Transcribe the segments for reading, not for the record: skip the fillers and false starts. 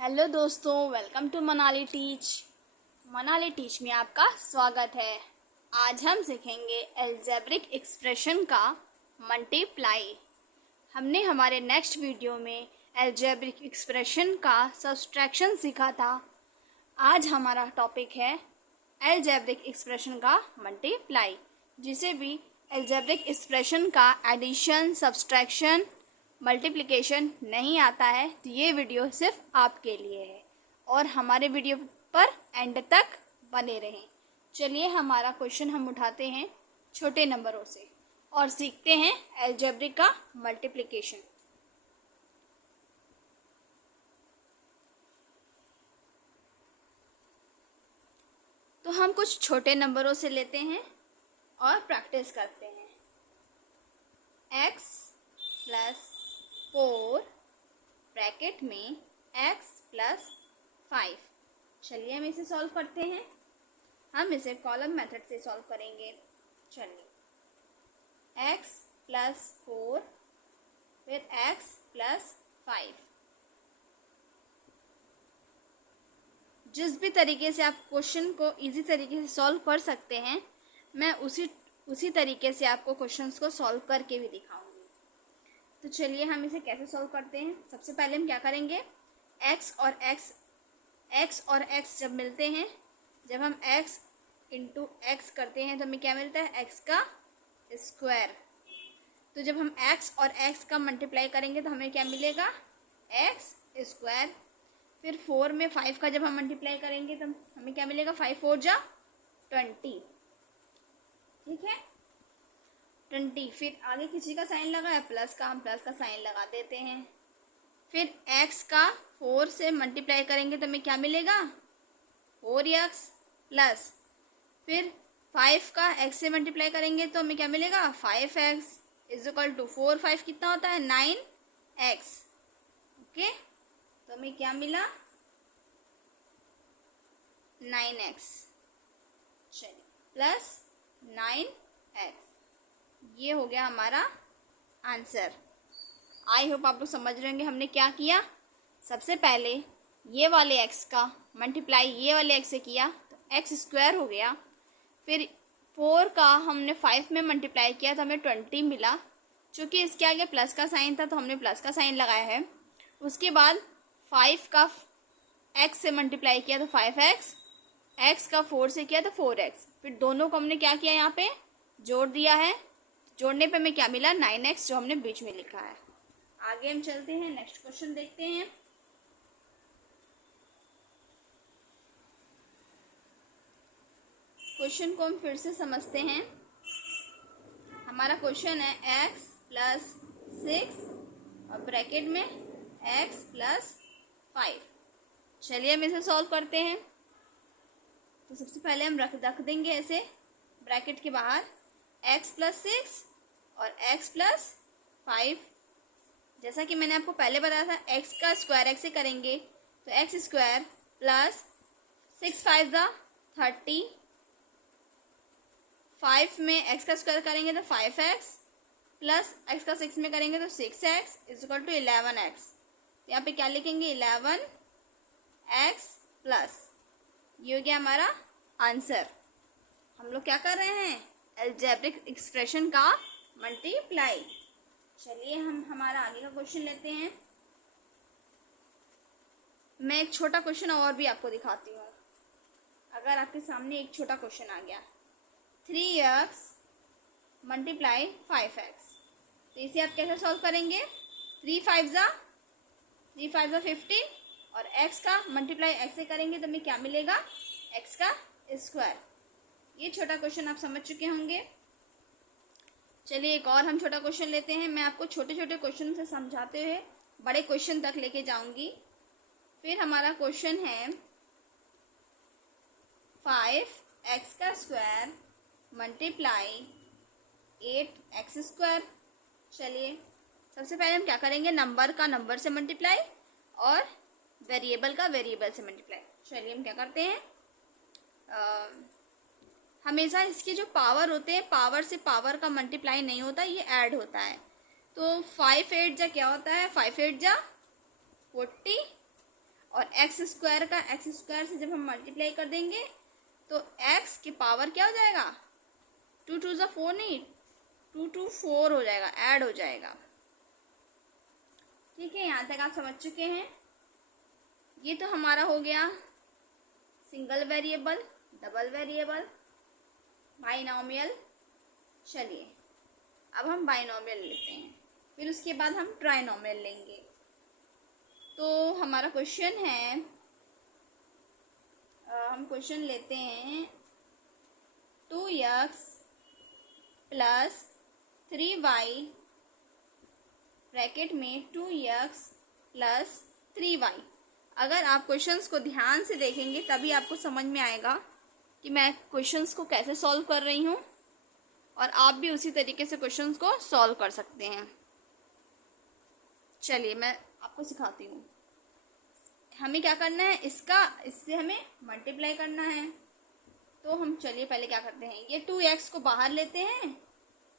Hello दोस्तों, welcome to Manali teach में आपका स्वागत है। आज हम सीखेंगे एल्जेब्रिक एक्सप्रेशन का मल्टीप्लाई। हमने हमारे नेक्स्ट वीडियो में एल्जेब्रिक एक्सप्रेशन का सब्सट्रैक्शन सीखा था। आज हमारा टॉपिक है एल्जेब्रिक एक्सप्रेशन का मल्टीप्लाई। जिसे भी एल्जेब्रिक एक्सप्रेशन का एडिशन, सब्सट्रैक्शन, मल्टीप्लिकेशन नहीं आता है तो ये वीडियो सिर्फ आपके लिए है और हमारे वीडियो पर एंड तक बने रहें। चलिए हमारा क्वेश्चन हम उठाते हैं छोटे नंबरों से और सीखते हैं एल्जेब्रिक का मल्टीप्लिकेशन। तो हम कुछ छोटे नंबरों से लेते हैं और प्रैक्टिस करते हैं। x + 4 ब्रैकेट में x + 5। चलिए हम इसे सॉल्व करते हैं। हम इसे कॉलम मेथड से सॉल्व करेंगे। चलिए x + 4 फिर x + 5। जिस भी तरीके से आप क्वेश्चन को इजी तरीके से सॉल्व कर सकते हैं, मैं उसी तरीके से आपको क्वेश्चंस को सॉल्व करके भी दिखाऊंगी। तो चलिए हम इसे कैसे सॉल्व करते हैं। सबसे पहले हम क्या करेंगे, x और x जब मिलते हैं, जब हम x × x करते हैं तो हमें क्या मिलता है, x का स्क्वायर। तो जब हम x और x का मल्टीप्लाई करेंगे तो हमें क्या मिलेगा, x²। फिर 4 में 5 का जब हम मल्टीप्लाई करेंगे तो हमें क्या मिलेगा, 5 4 जा 20। ठीक है, 20। फिर आगे किसी का साइन लगा है प्लस का, हम प्लस का साइन लगा देते हैं। फिर x का 4 से मल्टीप्लाई करेंगे तो हमें क्या मिलेगा, 4x प्लस। फिर 5 का x से मल्टीप्लाई करेंगे तो हमें क्या मिलेगा, 5x = 4 5 कितना होता है, 9x। ओके, तो हमें क्या मिला, 9x। चलिए प्लस 9x, ये हो गया हमारा आंसर। आई होप आप लोग समझ रहे होंगे हमने क्या किया। सबसे पहले ये वाले x का मल्टीप्लाई ये वाले x से किया तो x² हो गया। फिर 4 का हमने 5 में मल्टीप्लाई किया तो हमें 20 मिला। चूँकि इसके आगे प्लस का साइन था तो हमने प्लस का साइन लगाया है। उसके बाद 5 का x से मल्टीप्लाई किया तो 5x, x का 4 से किया तो 4x। फिर दोनों को हमने क्या किया, यहाँ पे जोड़ दिया है। जोड़ने पे हमें क्या मिला, 9x, जो हमने बीच में लिखा है। आगे हम चलते हैं, नेक्स्ट क्वेश्चन देखते हैं। क्वेश्चन को हम फिर से समझते हैं। हमारा क्वेश्चन है x + 6 और ब्रैकेट में x + 5। चलिए हम इसे सॉल्व करते हैं। तो सबसे पहले हम रख देंगे ऐसे ब्रैकेट के बाहर x + 6 और x + 5। जैसा कि मैंने आपको पहले बताया था, x का स्क्वायर x से करेंगे तो x² प्लस 6 5 = 30। 5 में x का स्क्वायर करेंगे तो 5x प्लस x का 6 में करेंगे तो 6x = 11x। यहाँ पे क्या लिखेंगे, 11x प्लस, ये हो गया हमारा आंसर। हम लोग क्या कर रहे हैं, एल्जेब्रिक एक्सप्रेशन का मल्टीप्लाई। चलिए हम हमारा आगे का क्वेश्चन लेते हैं। मैं एक छोटा क्वेश्चन और भी आपको दिखाती हूँ। अगर आपके सामने एक छोटा क्वेश्चन आ गया, 3x × 5x, तो इसे आप कैसे सॉल्व करेंगे, 3 5 = 15 और x का मल्टीप्लाई x से करेंगे तो हमें क्या मिलेगा, x का स्क्वायर। ये छोटा क्वेश्चन आप समझ चुके होंगे। चलिए एक और हम छोटा क्वेश्चन लेते हैं। मैं आपको छोटे छोटे क्वेश्चन से समझाते हुए बड़े क्वेश्चन तक लेके जाऊंगी। फिर हमारा क्वेश्चन है 5x² × 8x²। चलिए सबसे पहले हम क्या करेंगे, नंबर का नंबर से मल्टीप्लाई और वेरिएबल का वेरिएबल से मल्टीप्लाई। चलिए हम क्या करते हैं, हमेशा इसके जो पावर होते हैं, पावर से पावर का मल्टीप्लाई नहीं होता, ये ऐड होता है। तो 5 8 जा क्या होता है, 5 8 जा 40 और एक्स स्क्वायर से जब हम मल्टीप्लाई कर देंगे तो एक्स की पावर क्या हो जाएगा, 2 2 ज़ा 4 नहीं, 2 2 4 हो जाएगा, ऐड हो जाएगा। ठीक है, यहाँ तक आप समझ चुके हैं। ये तो हमारा हो गया single variable, double variable, binomial. चलिए अब हम बाइनोमियल लेते हैं, फिर उसके बाद हम ट्राइनोमियल लेंगे। तो हमारा क्वेश्चन है, हम क्वेश्चन लेते हैं 2x प्लस 3y ब्रैकेट में 2x प्लस 3y। अगर आप क्वेश्चंस को ध्यान से देखेंगे तभी आपको समझ में आएगा कि मैं क्वेश्चंस को कैसे सॉल्व कर रही हूँ, और आप भी उसी तरीके से क्वेश्चंस को सॉल्व कर सकते हैं। चलिए मैं आपको सिखाती हूँ। हमें क्या करना है, इससे हमें मल्टीप्लाई करना है। तो हम चलिए पहले क्या करते हैं, ये 2x को बाहर लेते हैं,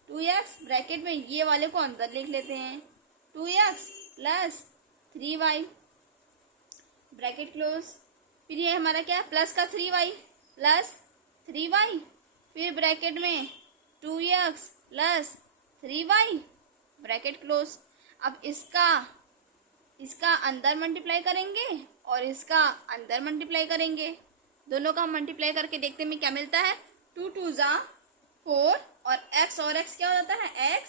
2x ब्रैकेट में ये वाले को अंदर लिख लेते हैं, 2x plus 3y bracket close. फिर ये हमारा क्या, प्लस का 3y प्लस 3y, फिर ब्रैकेट में 2x plus 3y bracket close. अब इसका अंदर मल्टीप्लाई करेंगे और इसका अंदर मल्टीप्लाई करेंगे, दोनों का हम मल्टीप्लाई करके देखते हैं क्या मिलता है, 2 2 ज़ा 4 और x क्या हो जाता है, x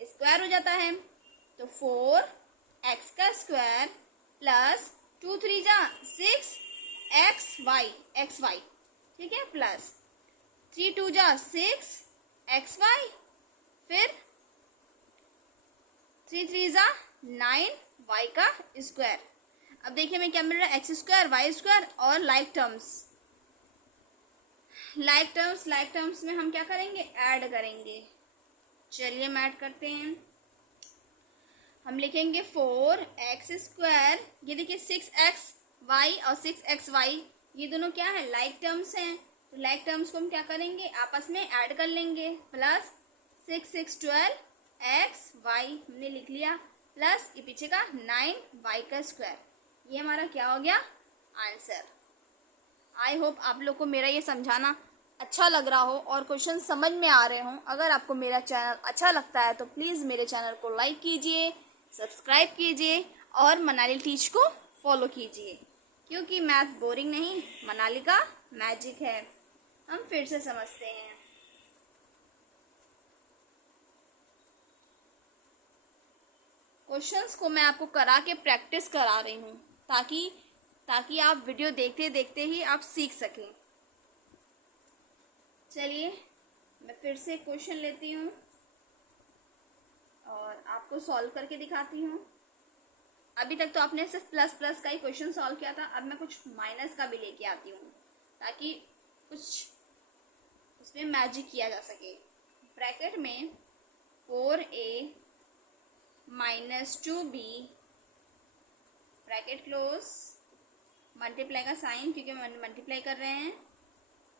स्क्वायर हो जाता है। तो 4x का स्क्वायर प्लस 2 3 ज़ा 6 xy, ठीक है, प्लस 3 2 ज़ा 6 xy, फिर 3 3 ज़ा 9 y का स्क्वायर। अब देखिए हमें क्या मिल रहा है, एक्स स्क्वायर, वाई स्क्वायर और लाइक टर्म्स में हम क्या करेंगे, ऐड करेंगे। चलिए हम ऐड करते हैं। हम लिखेंगे 4x स्क्वायर, ये देखिए 6xy और 6xy ये दोनों क्या है, लाइक टर्म्स हैं। तो लाइक टर्म्स को हम क्या करेंगे, आपस में ऐड कर लेंगे। प्लस 6 6 12 xy हमने लिख लिया, प्लस ये पीछे का 9y का स्क्वायर। ये हमारा क्या हो गया, आंसर। आई होप आप लोग को मेरा ये समझाना अच्छा लग रहा हो और क्वेश्चन समझ में आ रहे हों। अगर आपको मेरा चैनल अच्छा लगता है तो प्लीज़ मेरे चैनल को लाइक कीजिए, सब्सक्राइब कीजिए और मनाली टीच को फॉलो कीजिए, क्योंकि मैथ बोरिंग नहीं, मनाली का मैजिक है। हम फिर से समझते हैं। क्वेश्चंस को मैं आपको करा के प्रैक्टिस करा रही हूँ ताकि आप वीडियो देखते देखते ही आप सीख सकें। चलिए मैं फिर से क्वेश्चन लेती हूँ और आपको सॉल्व करके दिखाती हूँ। अभी तक तो आपने सिर्फ प्लस प्लस का ही क्वेश्चन सॉल्व किया था, अब मैं कुछ माइनस का भी लेके आती हूँ ताकि कुछ उसमें मैजिक किया जा सके। ब्रैकेट में 4a minus 2b bracket close, multiply का साइन क्योंकि मल्टीप्लाई कर रहे हैं,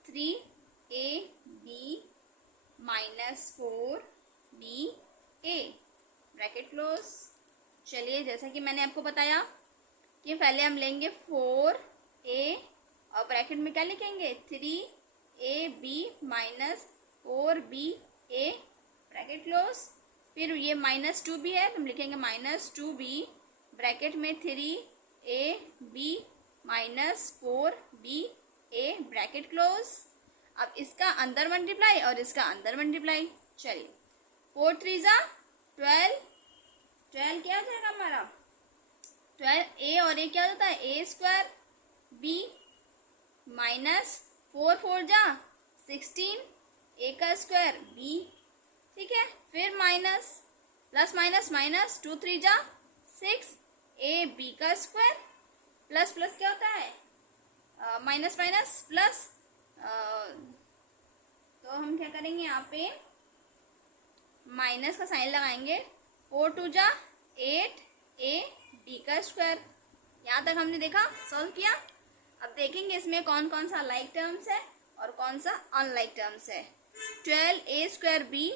3ab minus 4ba bracket close. चलिए जैसा कि मैंने आपको बताया कि पहले हम लेंगे 4a और ब्रैकेट में क्या लिखेंगे, 3ab minus 4ba bracket close. फिर ये माइनस 2b है तो हम लिखेंगे माइनस 2b ब्रैकेट में 3ab minus 4ba bracket close. अब इसका अंदर मल्टीप्लाई और इसका अंदर मल्टीप्लाई। चलिए 4 3 ज़ा 12 क्या हो जाएगा हमारा, 12a और a क्या होता है, a स्क्वायर b माइनस 4 4 ज़ा 16 a का स्क्वायर b, ठीक है। फिर माइनस प्लस माइनस माइनस 2 3 ज़ा 6 a b का स्क्वायर, प्लस प्लस क्या होता है, माइनस माइनस प्लस, तो हम क्या करेंगे यहाँ पे माइनस का साइन लगाएंगे, 4 2 ज़ा 8 a b का स्क्वायर। यहाँ तक हमने देखा, सॉल्व किया। अब देखेंगे इसमें कौन कौन सा लाइक टर्म्स है और कौन सा अनलाइक टर्म्स है। 12a स्क्वायर b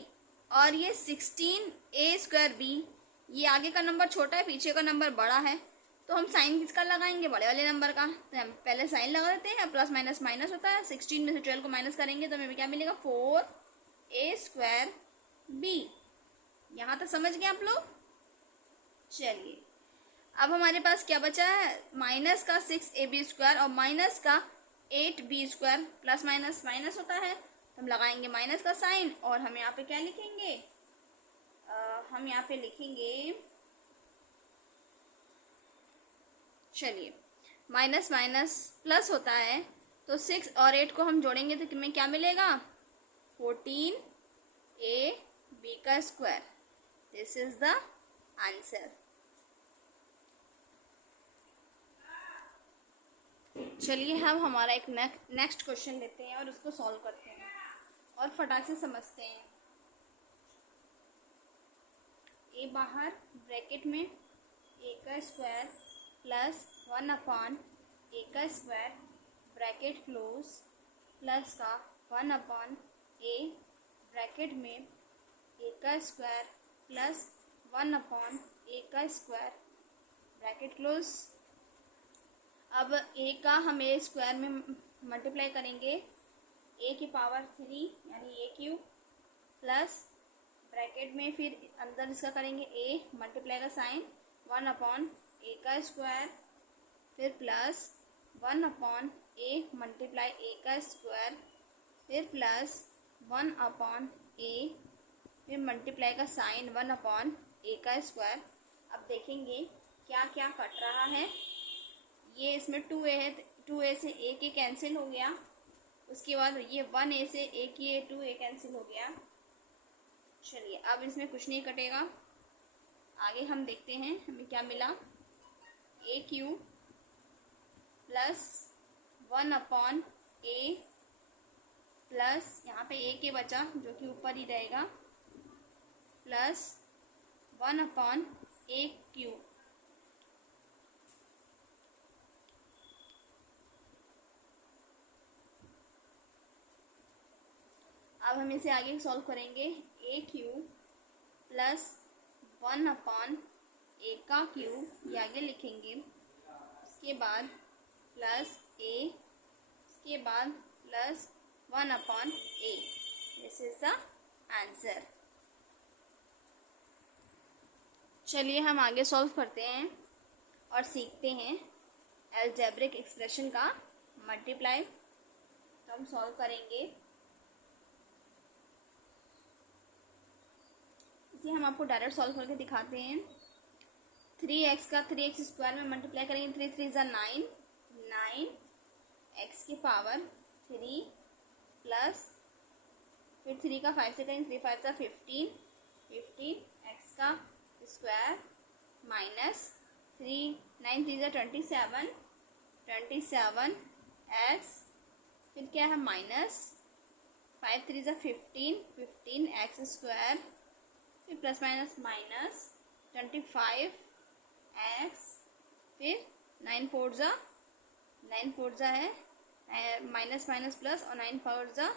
और ये 16a स्क्वायर b, ये आगे का नंबर छोटा है, पीछे का नंबर बड़ा है, तो हम साइन किसका लगाएंगे, बड़े वाले नंबर का। तो हम पहले साइन लगा देते हैं, प्लस माइनस माइनस होता है, 16 में से 12 को माइनस करेंगे तो हमें क्या मिलेगा, 4a²b। यहाँ तक समझ गए आप लोग। चलिए अब हमारे पास क्या बचा है, माइनस का 6ab² और माइनस का 8b², प्लस माइनस माइनस होता है तो हम लगाएंगे माइनस का साइन, और हम यहाँ पे क्या लिखेंगे, हम यहाँ पे लिखेंगे, चलिए माइनस माइनस प्लस होता है तो 6 और 8 को हम जोड़ेंगे तो हमें क्या मिलेगा, 14ab²। This is the answer. चलिए हम हमारा एक नेक्स्ट क्वेश्चन लेते हैं और उसको सॉल्व करते हैं और फटाक से समझते हैं। ए बाहर ब्रैकेट में a² plus 1/a² bracket close plus का 1/a ब्रैकेट में a² plus 1/a² bracket close. अब a का हम a² में मल्टीप्लाई करेंगे, a³ यानी a³ प्लस ब्रैकेट में फिर अंदर इसका करेंगे a मल्टीप्लाई का साइन 1/a², फिर प्लस 1/a मल्टीप्लाई a², फिर प्लस 1/a फिर मल्टीप्लाई का साइन 1/a²। अब देखेंगे क्या क्या कट रहा है। ये इसमें 2a है, 2a से a कैंसिल हो गया। उसके बाद ये 1a से a 2a कैंसिल हो गया। चलिए अब इसमें कुछ नहीं कटेगा। आगे हम देखते हैं हमें क्या मिला, a³ प्लस 1/a प्लस यहाँ पे a बचा जो कि ऊपर ही रहेगा, प्लस 1/a³। अब हम इसे आगे सॉल्व करेंगे, a³ प्लस 1/a³ ये आगे लिखेंगे, उसके बाद प्लस a, उसके बाद plus 1/a। This is the answer. चलिए हम आगे सॉल्व करते हैं और सीखते हैं अलजेब्रिक एक्सप्रेशन का मल्टीप्लाई। तो हम सॉल्व करेंगे, इसे हम आपको डायरेक्ट सॉल्व करके दिखाते हैं। 3x का 3x² में मल्टीप्लाई करेंगे, 3 3 ज़ा 9, 9x की पावर 3 प्लस फिर 3 का 5 से करेंगे, 3 5 ज़ा 15, 15x का स्क्वायर माइनस 3 9 3 ज़ा 27, 27x फिर क्या है माइनस 5 3 ज़ा 15, 15x² फिर प्लस माइनस माइनस 25x फिर 9 4 ज़ा है माइनस माइनस प्लस और 9 4 ज़ा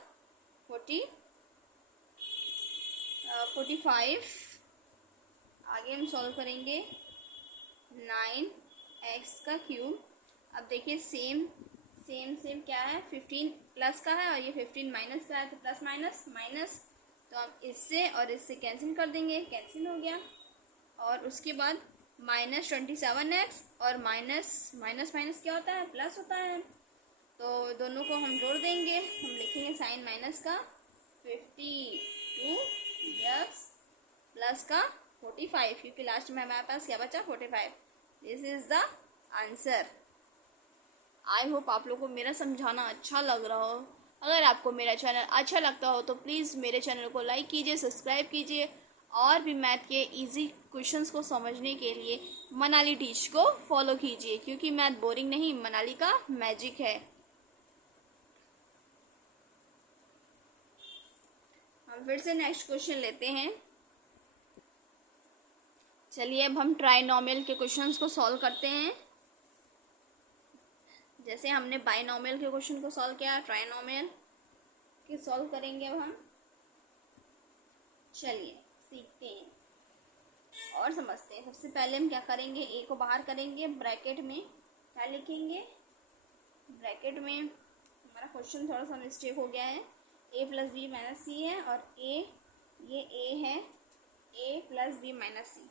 45। आगे हम सॉल्व करेंगे 9x का क्यूब। अब देखिए सेम क्या है, 15 प्लस का है और ये 15 माइनस का है, तो प्लस माइनस माइनस, तो हम इससे और इससे कैंसिल कर देंगे, कैंसिल हो गया। और उसके बाद माइनस 27x और माइनस माइनस क्या होता है, प्लस होता है, तो दोनों को हम जोड़ देंगे। हम लिखेंगे साइन माइनस का 52x प्लस का 45, क्योंकि लास्ट में हमारे पास क्या बचा 45। This is the answer. I hope आप लोगों को मेरा समझाना अच्छा लग रहा हो। अगर आपको मेरा चैनल अच्छा लगता हो तो प्लीज़ मेरे चैनल को लाइक कीजिए, सब्सक्राइब कीजिए और भी मैथ के इजी क्वेश्चंस को समझने के लिए मनाली टीच को फॉलो कीजिए, क्योंकि मैथ बोरिंग नहीं, मनाली का मैजिक है। हम फिर से नेक्स्ट क्वेश्चन लेते हैं। चलिए अब हम ट्राइनोमियल के क्वेश्चंस को सॉल्व करते हैं। जैसे हमने बाइनोमियल के क्वेश्चन को सॉल्व किया, ट्राइनोमियल के सॉल्व करेंगे अब हम। चलिए सीखते हैं और समझते हैं। सबसे पहले हम क्या करेंगे, ए को बाहर करेंगे, ब्रैकेट में क्या लिखेंगे, ब्रैकेट में हमारा क्वेश्चन थोड़ा सा मिस्टेक हो गया है, ए प्लस बी माइनस सी है और ये ए है, ए प्लस बी माइनस सी।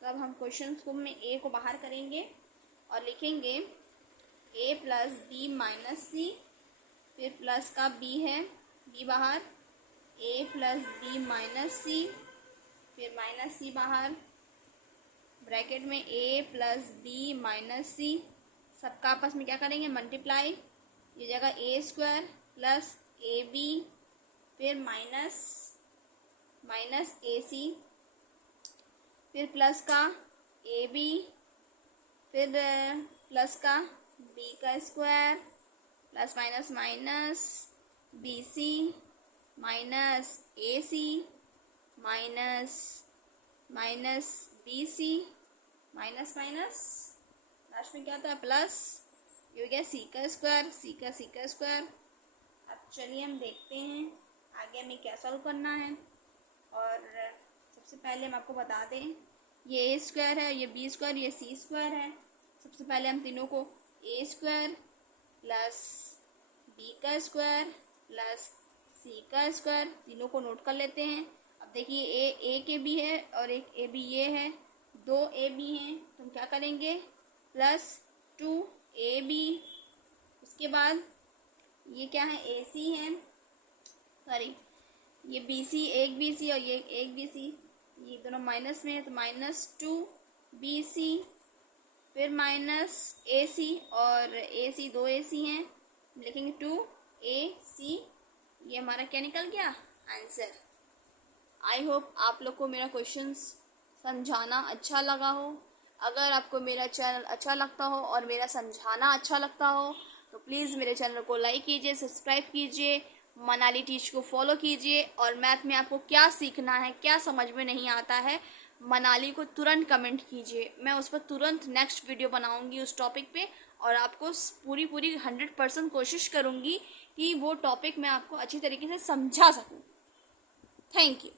तो अब हम क्वेश्चन को में ए को बाहर करेंगे और लिखेंगे a plus b minus c, फिर प्लस का बी है, बी बाहर, a plus b minus c, फिर माइनस सी बाहर, ब्रैकेट में a plus b minus c, सबका आपस में क्या करेंगे, मल्टीप्लाई, ये जगह a square plus a b, फिर माइनस ए सी, फिर प्लस का ए बी, फिर प्लस का बी का square, plus minus minus b c, minus a c, minus b c, minus last में क्या होता है, प्लस, ये हो गया सी का स्क्वायर। अब चलिए हम देखते हैं आगे हमें क्या सॉल्व करना है। और सबसे पहले हम आपको बता दें, ये ए स्क्वायर है, ये बी स्क्वायर, ये सी स्क्वायर है। सबसे पहले हम तीनों को ए स्क्वायर प्लस बी का स्क्वायर प्लस सी का स्क्वायर तीनों को नोट कर लेते हैं। अब देखिए ए के बी है और एक ए बी ये है, दो ए बी हैं, तो हम क्या करेंगे, प्लस 2ab। उसके बाद ये क्या है, ए सी है, सॉरी ये बी सी, एक बी सी और ये एक बी सी, ये दोनों माइनस में है तो -2bc, फिर माइनस ए सी और ए सी, दो ए सी हैं, लिखेंगे 2ac। ये हमारा क्या निकल गया, आंसर। आई होप आप लोग को मेरा क्वेश्चंस समझाना अच्छा लगा हो। अगर आपको मेरा चैनल अच्छा लगता हो और मेरा समझाना अच्छा लगता हो तो प्लीज़ मेरे चैनल को लाइक कीजिए, सब्सक्राइब कीजिए, मनाली टीच को फॉलो कीजिए। और मैथ में आपको क्या सीखना है, क्या समझ में नहीं आता है, मनाली को तुरंत कमेंट कीजिए, मैं उस पर तुरंत नेक्स्ट वीडियो बनाऊंगी उस टॉपिक पे, और आपको पूरी 100% कोशिश करूंगी कि वो टॉपिक मैं आपको अच्छी तरीके से समझा सकूं। Thank you.